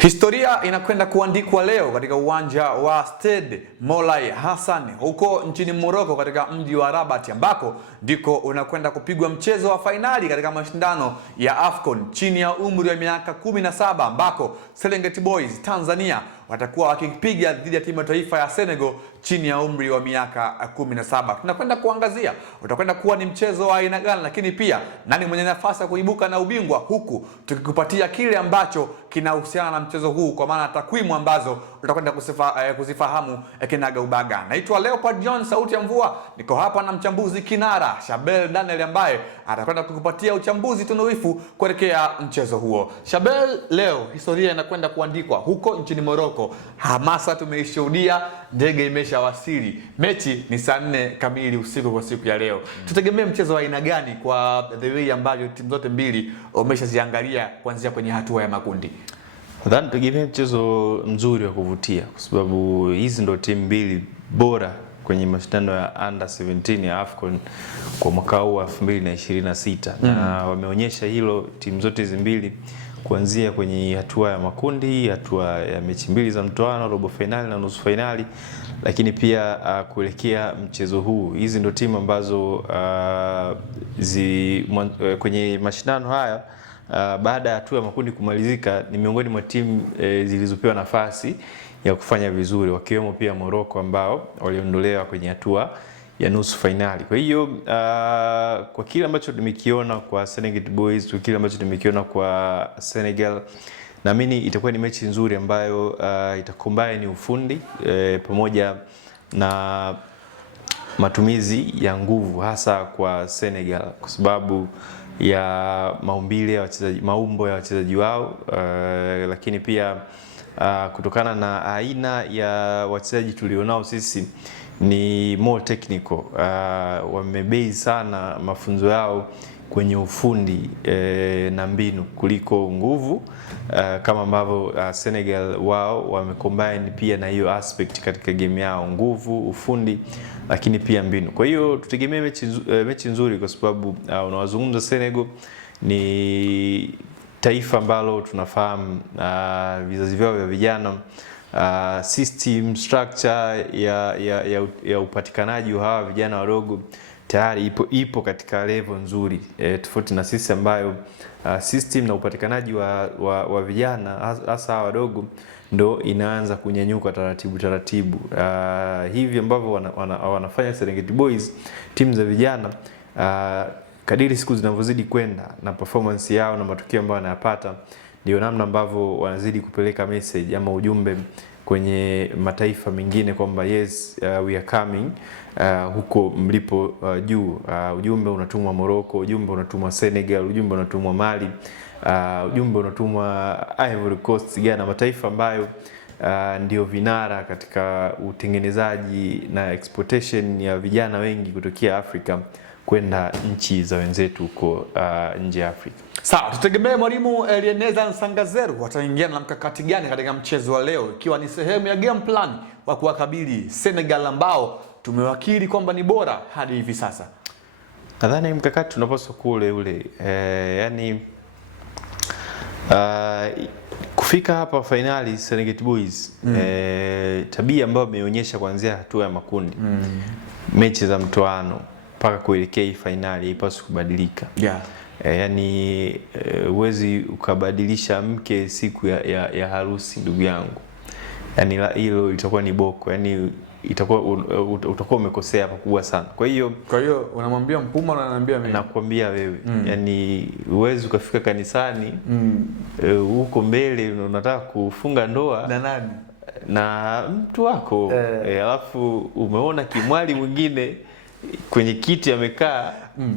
Historia inakwenda kuandikwa leo katika uwanja wa Stade Moulay Hassan huko nchini Morocco katika mji wa Rabat, ambako ndiko unakwenda kupigwa mchezo wa fainali katika mashindano ya AFCON chini ya umri wa miaka 17, ambako Serengeti Boys Tanzania watakuwa wakipiga dhidi ya timu ya taifa ya Senegal chini ya umri wa miaka 17. Tunakwenda kuangazia utakwenda kuwa ni mchezo wa aina gani, lakini pia nani mwenye nafasi ya kuibuka na ubingwa, huku tukikupatia kile ambacho kinahusiana na mchezo huu, kwa maana takwimu ambazo utakwenda kuzifahamu kinaga ubaga. Naitwa Leopard John, sauti ya mvua. Niko hapa na mchambuzi kinara Shabel Daniel, ambaye atakwenda kukupatia uchambuzi tunuifu kuelekea mchezo huo. Shabel, leo historia inakwenda kuandikwa huko nchini Morocco. Hamasa tumeishuhudia, ndege imeshawasili. Mechi ni saa 4 kamili usiku kwa siku ya leo. Tutegemee mchezo wa aina gani kwa the way ambavyo timu zote mbili umeshaziangalia kuanzia kwenye hatua ya makundi? Nadhani tutegemee mchezo mzuri wa kuvutia, kwa sababu hizi ndo timu mbili bora kwenye mashindano ya under 17 ya AFCON kwa mwaka huu wa 2026. Na wameonyesha hilo timu zote hizi mbili, kuanzia kwenye hatua ya makundi, hatua ya mechi mbili za mtoano, robo finali na nusu finali, lakini pia kuelekea mchezo huu. Hizi ndo timu ambazo kwenye mashindano haya baada ya hatua ya makundi kumalizika ni miongoni mwa timu zilizopewa nafasi ya kufanya vizuri, wakiwemo pia Morocco ambao waliondolewa kwenye hatua ya nusu finali. Kwa hiyo kwa kile ambacho tumekiona kwa Serengeti Boys, kwa kile ambacho tumekiona kwa Senegal, naamini itakuwa ni mechi nzuri ambayo itacombine ufundi pamoja na matumizi ya nguvu, hasa kwa Senegal kwa sababu ya maumbile ya wachezaji, maumbo ya wachezaji wao, lakini pia kutokana na aina ya wachezaji tulionao sisi ni more technical. Wamebase sana mafunzo yao kwenye ufundi na mbinu kuliko nguvu, kama ambavyo Senegal wao wamecombine pia na hiyo aspect katika game yao, nguvu, ufundi, lakini pia mbinu. Kwa hiyo tutegemee mechi nzuri, kwa sababu unawazungumza Senegal ni taifa ambalo tunafahamu vizazi vyao vya vijana, system structure ya upatikanaji wa hawa vijana wadogo tayari ipo katika level nzuri, tofauti na sisi ambayo system na upatikanaji wa vijana hasa wadogo ndo inaanza kunyanyuka taratibu. Hivi ambavyo wanafanya Serengeti Boys, timu za vijana, kadiri siku zinavyozidi kwenda na performance yao na matukio ambayo wanayapata, ndio namna ambavyo wanazidi kupeleka message ama ujumbe kwenye mataifa mengine kwamba yes, we are coming huko mlipo juu. Ujumbe unatumwa Morocco, ujumbe unatumwa Senegal, ujumbe unatumwa Mali, ujumbe unatumwa Ivory Coast, Ghana, mataifa ambayo ndio vinara katika utengenezaji na exportation ya vijana wengi kutokea Afrika kwenda nchi za wenzetu huko nje ya Afrika. Sawa, tutegemee mwalimu Elineza Nsangazeru wataingia na mkakati gani katika mchezo wa leo, ikiwa ni sehemu ya game plan wa kuwakabili Senegal ambao tumewakili kwamba ni bora hadi hivi sasa? Nadhani mkakati tunapaswa kule ule, yani kufika hapa finali Serengeti Boys, tabia ambayo ameonyesha kuanzia hatua ya makundi, mechi za mtoano mpaka kuelekea finali haipaswi kubadilika. Yani huwezi ukabadilisha mke siku ya harusi, ndugu yangu. Yani hilo litakuwa ni boko, yani utakuwa umekosea pakubwa sana. Kwa hiyo unamwambia Mpuma na ananiambia mimi. Nakwambia wewe, yani huwezi ukafika kanisani huko mbele unataka kufunga ndoa na nani? Na mtu wako, alafu umeona kimwali mwingine kwenye kiti amekaa,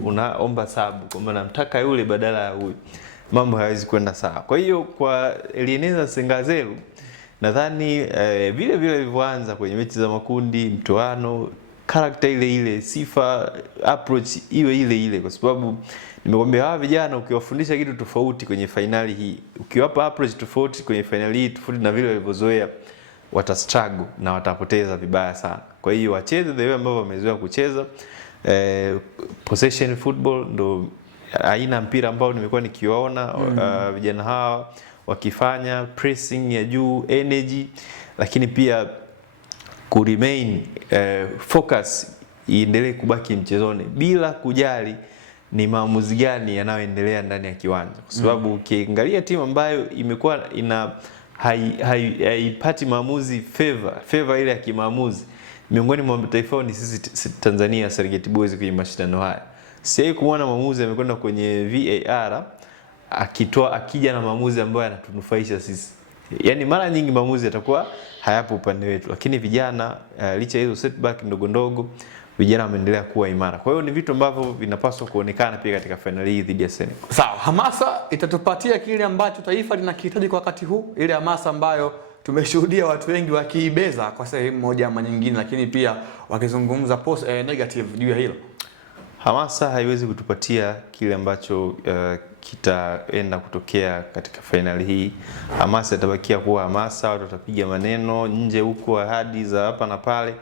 unaomba sabu kwamba namtaka yule badala ya huyu. Mambo hayawezi kwenda sawa. Kwa hiyo kwa Elineza Nsangazeru, nadhani vile vilivyoanza kwenye mechi za makundi, mtoano, character ile, sifa, approach iwe ile, kwa sababu nimekwambia hawa vijana ukiwafundisha kitu tofauti kwenye finali hii, ukiwapa approach tofauti kwenye finali hii, tofauti na vile walivyozoea, watastruggle na watapoteza vibaya sana. Kwa hiyo wacheze the way ambavyo wamezoea kucheza. Possession football ndo aina mpira ambao nimekuwa nikiwaona vijana hawa wakifanya pressing ya juu, energy, lakini pia ku remain focus iendelee kubaki mchezoni bila kujali ni maamuzi gani yanayoendelea ndani ya kiwanja, kwa sababu ukiangalia timu ambayo imekuwa haipati maamuzi favor ile ya kimaamuzi miongoni mwa mataifa ni sisi Tanzania, Serengeti Boys kwenye mashindano haya. Sijawahi kuona maamuzi yamekwenda kwenye VAR akija na maamuzi ambayo yanatunufaisha sisi. Yaani mara nyingi maamuzi yatakuwa hayapo upande wetu, lakini vijana licha hizo setback ndogo ndogo, vijana wameendelea kuwa imara. Kwa hiyo ni vitu ambavyo vinapaswa kuonekana pia katika finali hii dhidi ya Senegal. Sawa, hamasa itatupatia kile ambacho taifa linakihitaji kwa wakati huu, ile hamasa ambayo tumeshuhudia watu wengi wakiibeza kwa sehemu moja ama nyingine, lakini pia wakizungumza negative juu ya hilo. Hamasa haiwezi kutupatia kile ambacho kitaenda kutokea katika finali hii. Hamasa itabakia kuwa hamasa, watu watapiga maneno nje huko, ahadi za hapa na pale,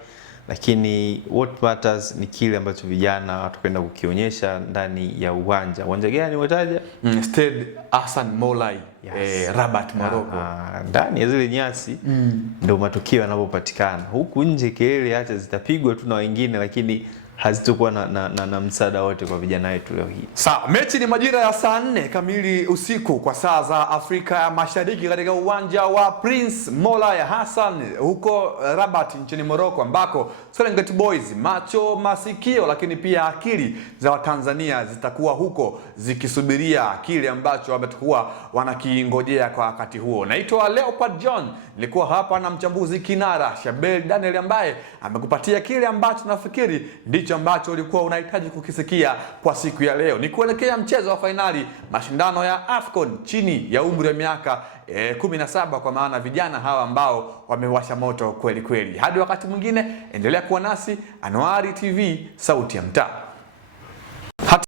lakini what matters ni kile ambacho vijana watakwenda kukionyesha ndani ya uwanja. Uwanja gani umetaja? Stade Hassan Moulay, yes. Rabat, Morocco. Ndani ya zile nyasi ndio matokeo yanapopatikana. Huku nje kelele hata zitapigwa tu na wengine, lakini hazitokuwa na msaada wote kwa vijana wetu leo hii. Sawa, mechi ni majira ya saa 4 kamili usiku kwa saa za Afrika ya Mashariki katika uwanja wa Prince Moulay Hassan huko Rabat nchini Morocco, ambako Serengeti Boys macho, masikio, lakini pia akili za Watanzania zitakuwa huko zikisubiria kile ambacho wametakuwa wanakiingojea kwa wakati huo. Naitwa Leopard John, nilikuwa hapa na mchambuzi kinara Shabel Daniel ambaye amekupatia kile ambacho nafikiri ndicho ambacho ulikuwa unahitaji kukisikia kwa siku ya leo. Ni kuelekea mchezo wa fainali mashindano ya AFCON chini ya umri wa miaka 17, kwa maana vijana hawa ambao wamewasha moto kweli kweli. Hadi wakati mwingine, endelea kuwa nasi. Anuari TV, sauti ya mtaa.